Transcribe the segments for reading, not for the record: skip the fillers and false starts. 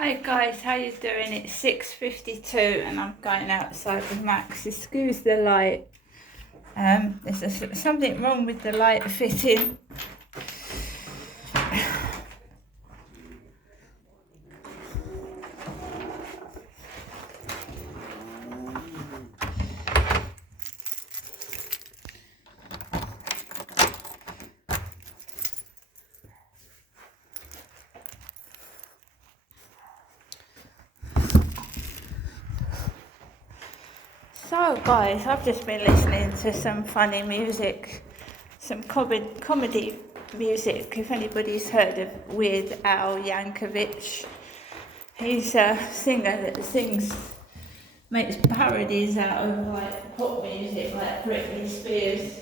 Hi guys, how you doing? It's 6:52 and I'm going outside with Max. Excuse the light. There's something wrong with the light fitting. So guys, I've just been listening to some funny music, some comedy music. If anybody's heard of Weird Al Yankovic, he's a singer that makes parodies out of like pop music, like Britney Spears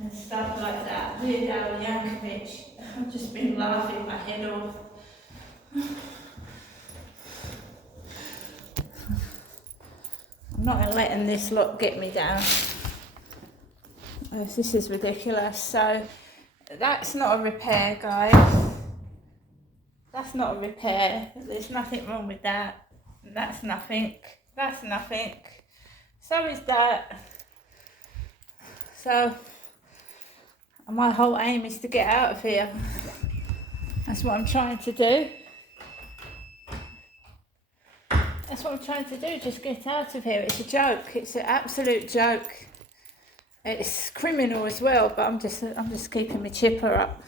and stuff like that. Weird Al Yankovic. I've just been laughing my head off. I'm not letting this lot get me down. This is ridiculous. So that's not a repair, guys. That's not a repair. There's nothing wrong with that. That's nothing. That's nothing. So is that. So my whole aim is to get out of here. That's what I'm trying to do. That's what I'm trying to do, just get out of here. It's a joke. It's an absolute joke. It's criminal as well, but I'm just keeping my chipper up.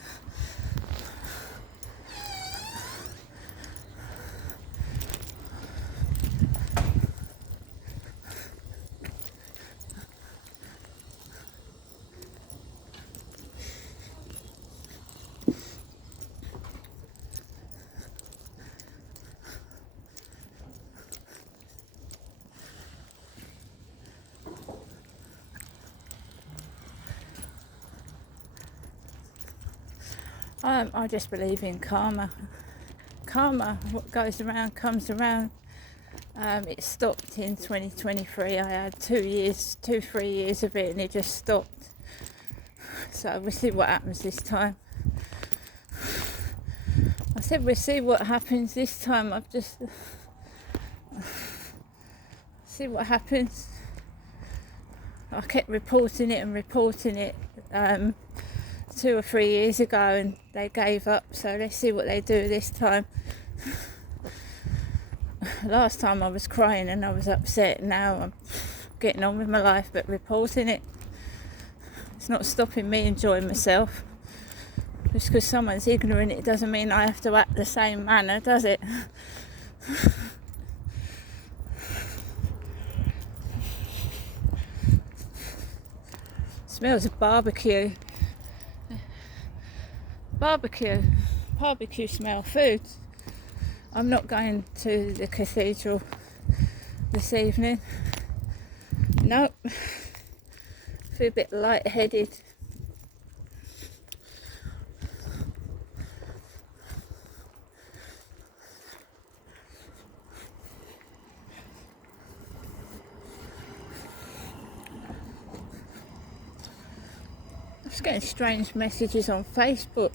I just believe in karma. Karma, what goes around comes around. It stopped in 2023. I had 3 years of it and it just stopped. So we'll see what happens this time. I said we'll see what happens this time. I've just... see what happens. I kept reporting it 2 or 3 years ago and they gave up, so let's see what they do this time. Last time I was crying and I was upset. Now I'm getting on with my life, but reporting it, it's not stopping me enjoying myself. Just because someone's ignorant, it doesn't mean I have to act the same manner, does it? Smells of barbecue smell, food. I'm not going to the cathedral this evening. Nope. Feel a bit lightheaded. I'm just getting strange messages on Facebook,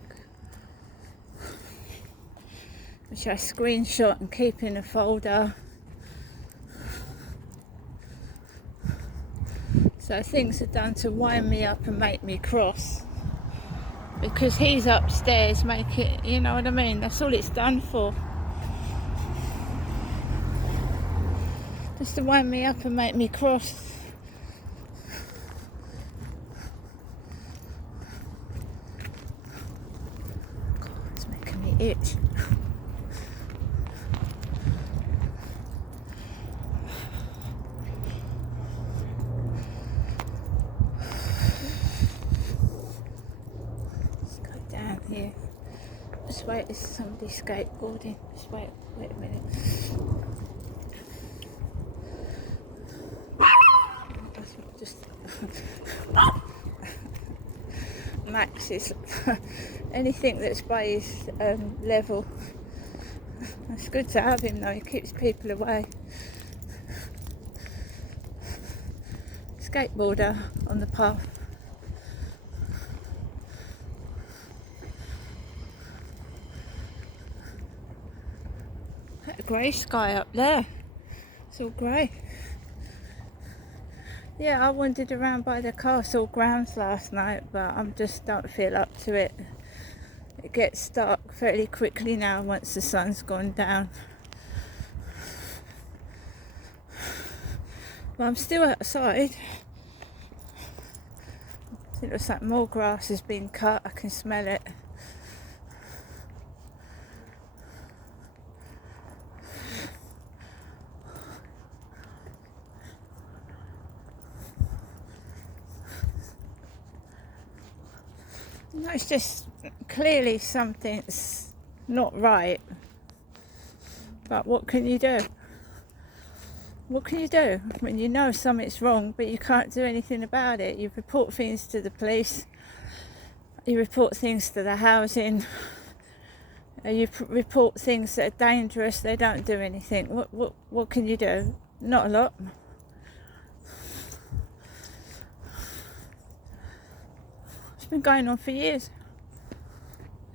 which I screenshot and keep in a folder. So things are done to wind me up and make me cross. Because he's upstairs, make it, you know what I mean? That's all it's done for. Just to wind me up and make me cross. God, it's making me itch. Here. Just wait, there's somebody skateboarding. Just wait a minute. Just Max is anything that's by his level. It's good to have him though, he keeps people away. Skateboarder on the path. that grey sky up there. It's all grey. Yeah, I wandered around by the castle grounds last night, but I just don't feel up to it. It gets dark fairly quickly now once the sun's gone down. But I'm still outside. It looks like more grass has been cut. I can smell it. No, it's just clearly something's not right. But what can you do? What can you do when you know something's wrong but you can't do anything about it? You report things to the police, you report things to the housing, you report things that are dangerous, they don't do anything. What can you do? Not a lot. It's been going on for years.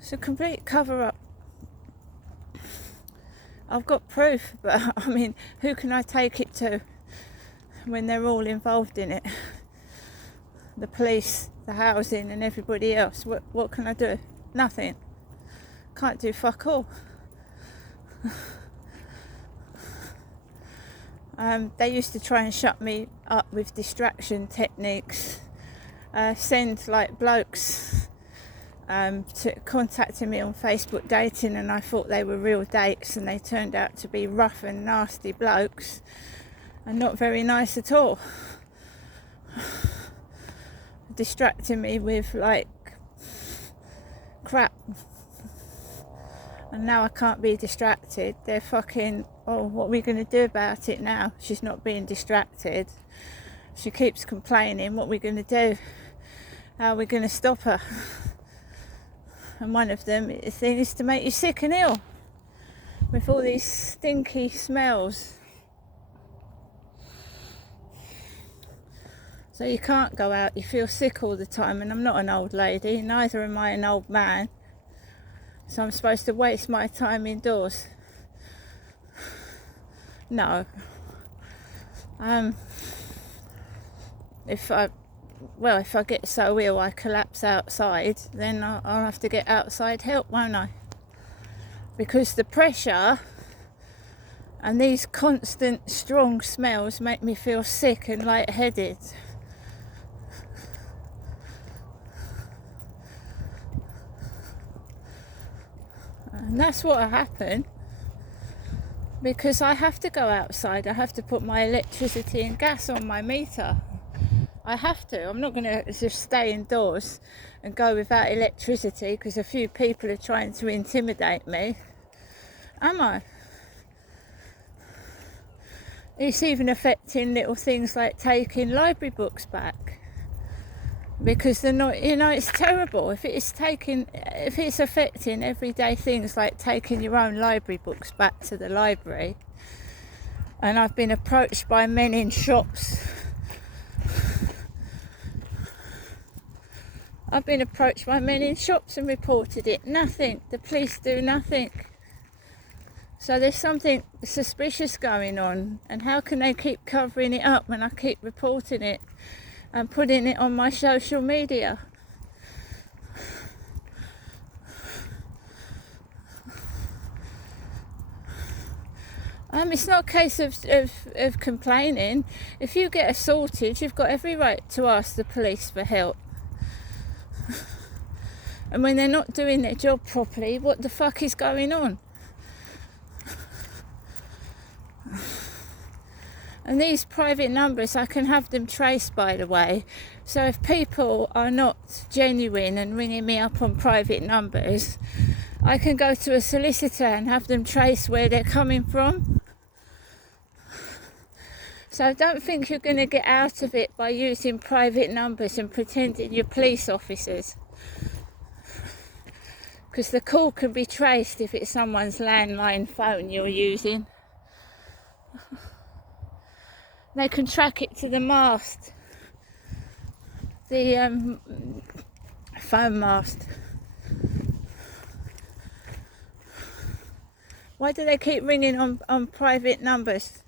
It's a complete cover-up. I've got proof, but I mean, who can I take it to when they're all involved in it? The police, the housing and everybody else. What can I do? Nothing. Can't do fuck all. They used to try and shut me up with distraction techniques. Send like blokes to contacting me on Facebook dating, and I thought they were real dates, and they turned out to be rough and nasty blokes and not very nice at all. Distracting me with like crap, and now I can't be distracted. They're fucking, oh, what are we going to do about it now? She's not being distracted. She keeps complaining. What are we going to do? How are we going to stop her? And one of them is to make you sick and ill with all these stinky smells. So you can't go out, you feel sick all the time, and I'm not an old lady, neither am I an old man. So I'm supposed to waste my time indoors? No. If I get so ill I collapse outside, then I'll have to get outside help, won't I? Because the pressure and these constant strong smells make me feel sick and lightheaded. And that's what happened, because I have to go outside. I have to put my electricity and gas on my meter. I have to. I'm not going to just stay indoors and go without electricity because a few people are trying to intimidate me. Am I? It's even affecting little things like taking library books back, because they're not, it's terrible. If it's affecting everyday things like taking your own library books back to the library. And I've been approached by men in shops. I've been approached by men in shops and reported it. Nothing. The police do nothing. So there's something suspicious going on. And how can they keep covering it up when I keep reporting it and putting it on my social media? It's not a case of complaining. If you get assaulted, you've got every right to ask the police for help. And when they're not doing their job properly, what the fuck is going on? And these private numbers, I can have them traced, by the way. So if people are not genuine and ringing me up on private numbers, I can go to a solicitor and have them trace where they're coming from. So don't think you're going to get out of it by using private numbers and pretending you're police officers. Because the call can be traced if it's someone's landline phone you're using. They can track it to the mast, the phone mast. Why do they keep ringing on private numbers?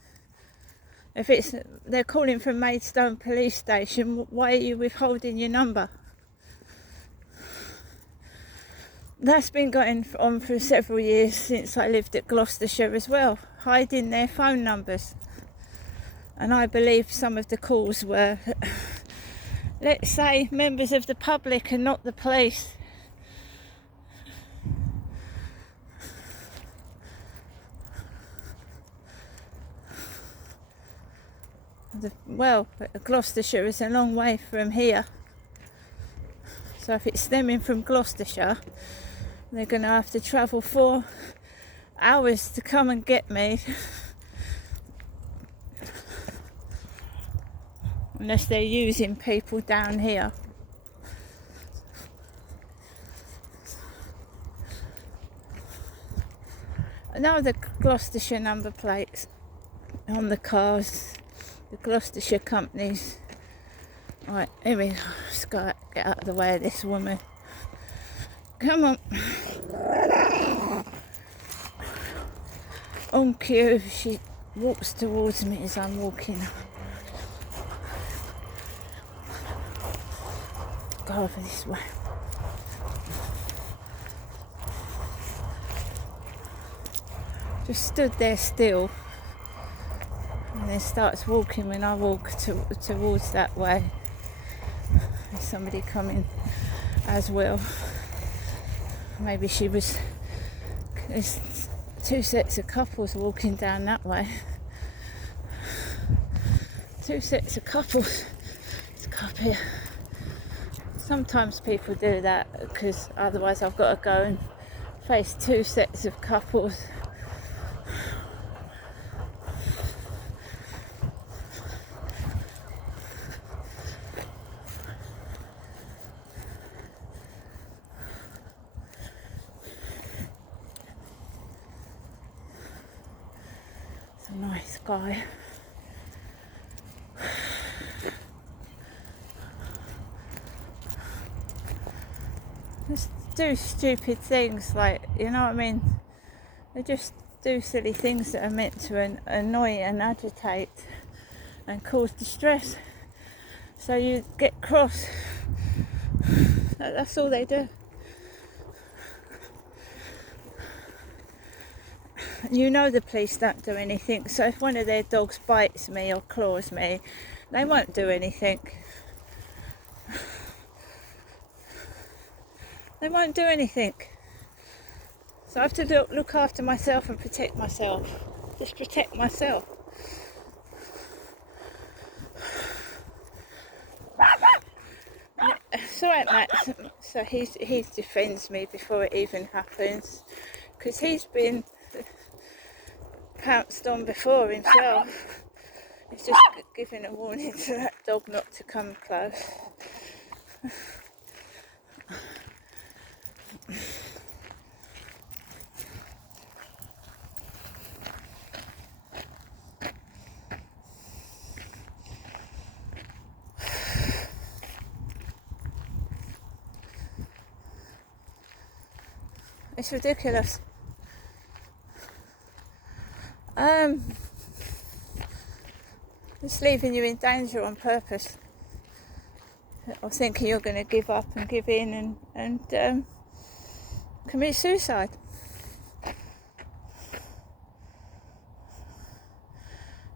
If they're calling from Maidstone Police Station, why are you withholding your number? That's been going on for several years since I lived at Gloucestershire as well, hiding their phone numbers. And I believe some of the calls were, let's say, members of the public and not the police. Well, Gloucestershire is a long way from here. So if it's stemming from Gloucestershire, they're going to have to travel 4 hours to come and get me. Unless they're using people down here. Now the Gloucestershire number plates on the cars, the Gloucestershire companies. Right, here we go. Scott, get out of the way of this woman. Come on. On cue, she walks towards me as I'm walking. Go over this way. Just stood there still, and then starts walking when I walk towards that way. There's somebody coming as well. Maybe there's 2 sets of couples walking down that way. 2 sets of couples. Let's go up here. Sometimes people do that because otherwise I've got to go and face 2 sets of couples. It's a nice guy. Just do stupid things, like, you know what I mean? They just do silly things that are meant to annoy and agitate and cause distress. So you get cross. That's all they do. You know the police don't do anything, so if one of their dogs bites me or claws me, they won't do anything. They won't do anything. So I have to look after myself and protect myself. Just protect myself. It's alright, Max. So he defends me before it even happens, because he's been pounced on before himself. He's just giving a warning to that dog not to come close. It's ridiculous. Just leaving you in danger on purpose, or thinking you're going to give up and give in and commit suicide.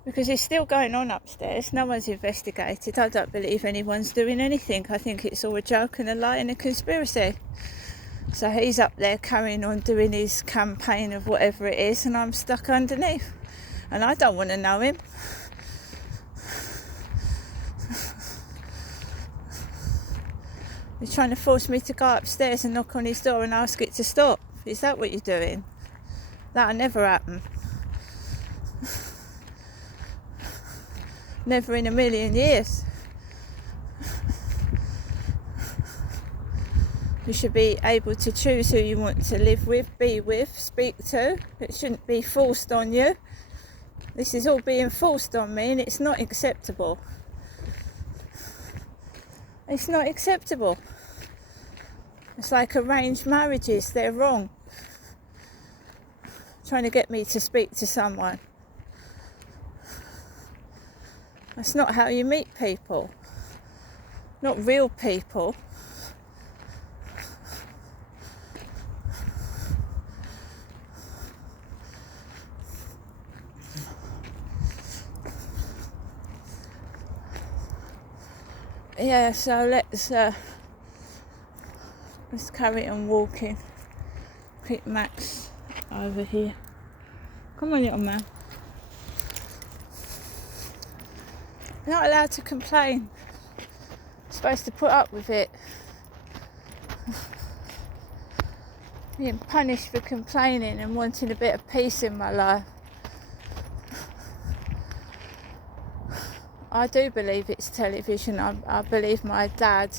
Because it's still going on upstairs. No one's investigated. I don't believe anyone's doing anything. I think it's all a joke and a lie and a conspiracy. So he's up there carrying on doing his campaign of whatever it is, and I'm stuck underneath. And I don't want to know him. You're trying to force me to go upstairs and knock on his door and ask it to stop. Is that what you're doing? That'll never happen. Never in a million years. You should be able to choose who you want to live with, be with, speak to. It shouldn't be forced on you. This is all being forced on me, and it's not acceptable. It's not acceptable. It's like arranged marriages, they're wrong. trying to get me to speak to someone. That's not how you meet people. Not real people. Yeah, so let's carry on walking. Keep Max over here. Come on, little man. You're not allowed to complain. You're supposed to put up with it. Being punished for complaining and wanting a bit of peace in my life. I do believe it's television. I believe my dad,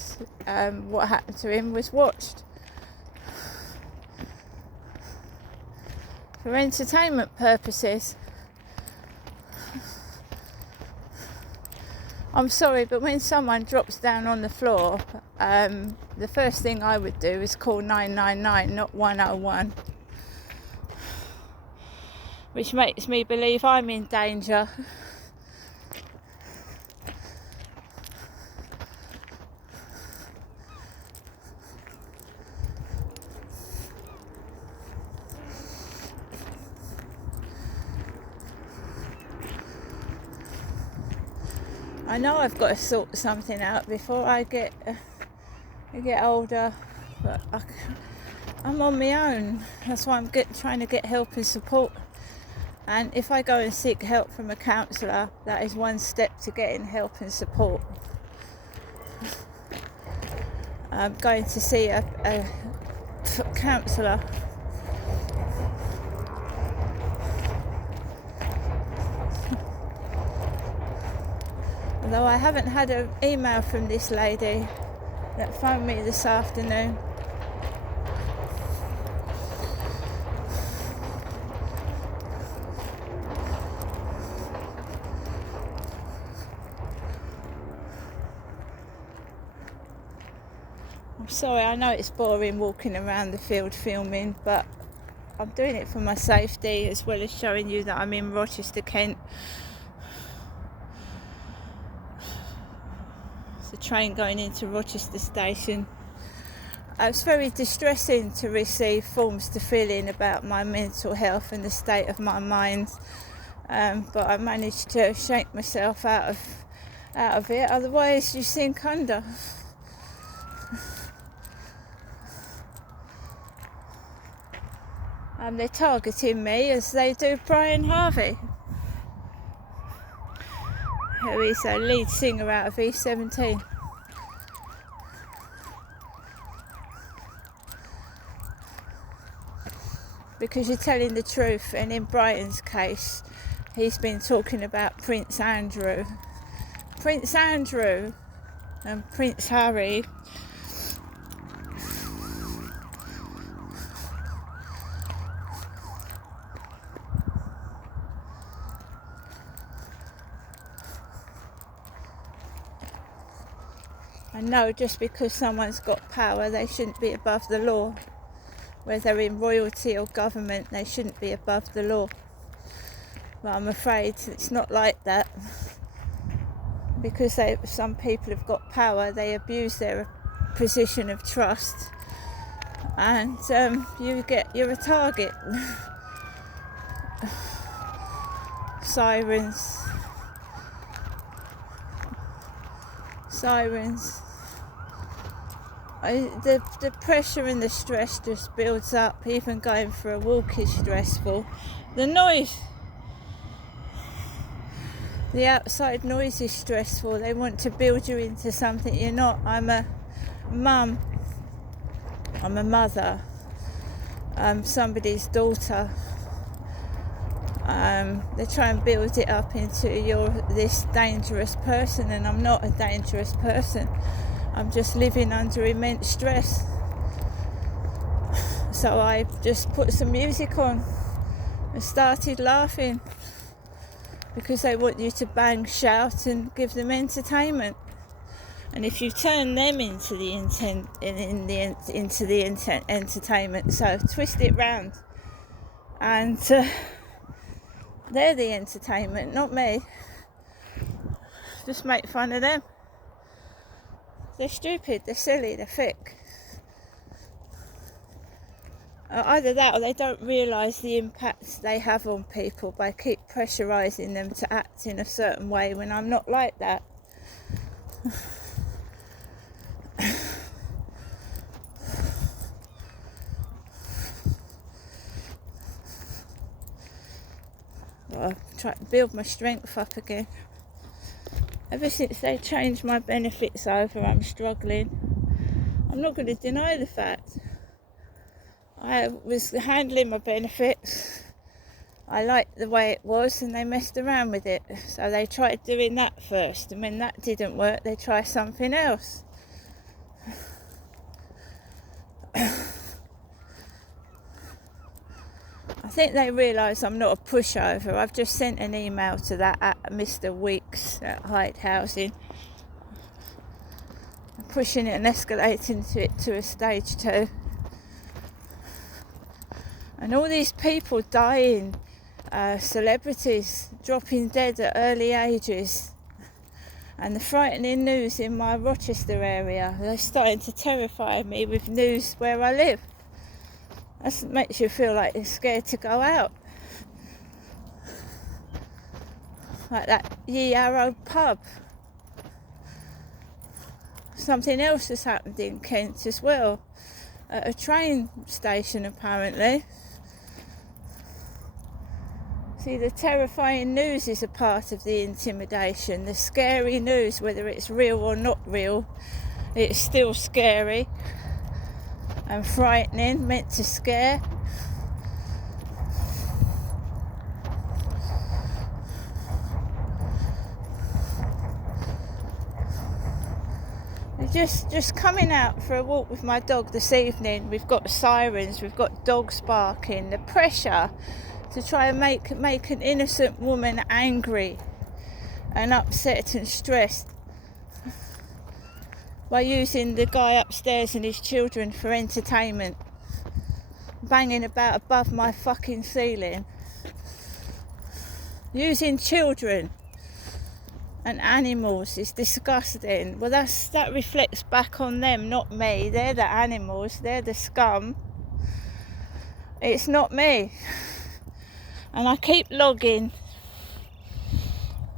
what happened to him was watched. For entertainment purposes. I'm sorry, but when someone drops down on the floor, the first thing I would do is call 999, not 101. Which makes me believe I'm in danger. I know I've got to sort something out before I get older, but I'm on my own. That's why I'm trying to get help and support. And if I go and seek help from a counsellor, that is one step to getting help and support. I'm going to see a counsellor. Although I haven't had an email from this lady that phoned me this afternoon. I'm sorry, I know it's boring walking around the field filming, but I'm doing it for my safety as well as showing you that I'm in Rochester, Kent. The train going into Rochester station. It's very distressing to receive forms to fill in about my mental health and the state of my mind, but I managed to shake myself out of it. Otherwise, you sink under. They're targeting me as they do Brian Harvey, who is a lead singer out of E17. Because you're telling the truth, and in Brian's case, he's been talking about Prince Andrew. Prince Andrew and Prince Harry I know just because someone's got power, they shouldn't be above the law. Whether in royalty or government, they shouldn't be above the law. But I'm afraid it's not like that. Because some people have got power, they abuse their position of trust. And you're a target. Sirens. The pressure and the stress just builds up. Even going for a walk is stressful. The noise, the outside noise is stressful. They want to build you into something you're not. I'm a mum. I'm a mother. I'm somebody's daughter. They try and build it up into you're this dangerous person, and I'm not a dangerous person. I'm just living under immense stress. So I just put some music on and started laughing because they want you to bang, shout and give them entertainment. And if you turn them into the entertainment, so twist it round And they're the entertainment, not me. Just make fun of them. They're stupid, they're silly, they're thick. Either that or they don't realise the impact they have on people by keep pressurising them to act in a certain way when I'm not like that. Well, I've tried to build my strength up again. Ever since they changed my benefits over, I'm struggling. I'm not going to deny the fact. I was handling my benefits. I liked the way it was and they messed around with it. So they tried doing that first, and when that didn't work, they tried something else. I think they realise I'm not a pushover. I've just sent an email to that at Mr. Weeks at Hyde Housing. I'm pushing it and escalating it to a stage 2. And all these people dying, celebrities dropping dead at early ages, and the frightening news in my Rochester area, they're starting to terrify me with news where I live. That makes you feel like you're scared to go out. Like that Ye Arrow pub. Something else has happened in Kent as well, at a train station apparently. See, the terrifying news is a part of the intimidation. The scary news, whether it's real or not real, it's still scary and frightening, meant to scare. Just coming out for a walk with my dog this evening, we've got sirens, we've got dogs barking, the pressure to try and make an innocent woman angry and upset and stressed by using the guy upstairs and his children for entertainment, banging about above my fucking ceiling, using children and animals is disgusting. Well, that reflects back on them, not me. They're the animals, they're the scum. It's not me. And I keep logging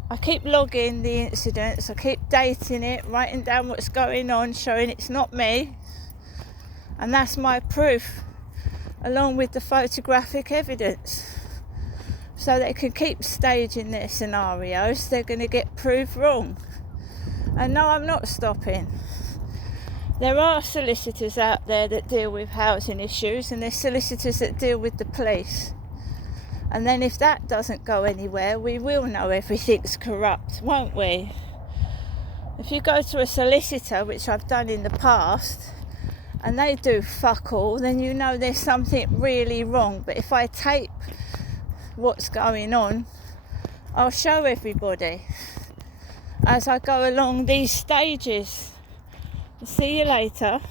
the incidents, I keep dating it, writing down what's going on, showing it's not me. And that's my proof, along with the photographic evidence. So they can keep staging their scenarios, they're going to get proved wrong. And no, I'm not stopping. There are solicitors out there that deal with housing issues, and there's solicitors that deal with the police. And then if that doesn't go anywhere, we will know everything's corrupt, won't we? If you go to a solicitor, which I've done in the past, and they do fuck all, then you know there's something really wrong. But if I tape what's going on, I'll show everybody as I go along these stages. See you later.